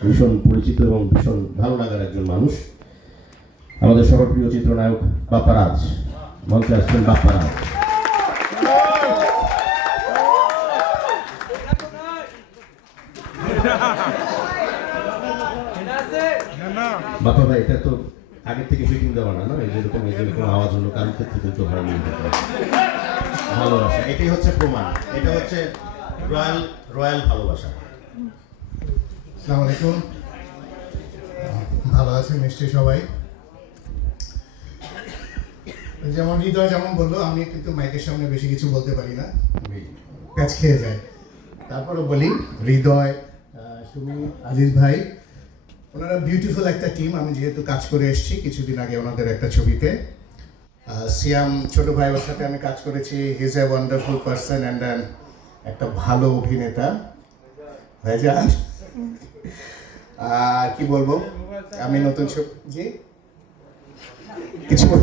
ভীষণ পরিচিত এবং ভীষণ ভালো লাগার একজন মানুষ, আমাদের সবার প্রিয় চিত্রনায়ক বাপ্পারাজ। মঞ্চে আসছেন বাপ্পারাজ। বাপ্পা ভাই, এটা তো আগের থেকে ফিটিং দেওয়া না, এই যেরকম আওয়াজ হলো কারোর ক্ষেত্রে কিন্তু হয়নি। ভালোবাসা, এটাই হচ্ছে প্রমাণ, এটা হচ্ছে রয়্যাল রয়্যাল ভালোবাসা। আসসালামু আলাইকুম, ভালো আছেন নিশ্চয়ই সবাই। যেমন হৃদয় যেমন বললো, আমি কিন্তু মাইকের সামনে বেশি কিছু বলতে পারি না, আমি প্যাচ খেয়ে যাই। তারপরে বলি হৃদয়, সুমি, আজিজ ভাই, ওনারা বিউটিফুল একটা টিম। আমি যেহেতু কাজ করে এসেছি কিছুদিন আগে ওনাদের একটা ছবিতে, সিয়াম ছোট ভাই, ওর সাথে আমি কাজ করেছি। He is a wonderful person and একটা ভালো অভিনেতা ভাইজান। আর কি বলবো, আমি নতুন ছবি কিছু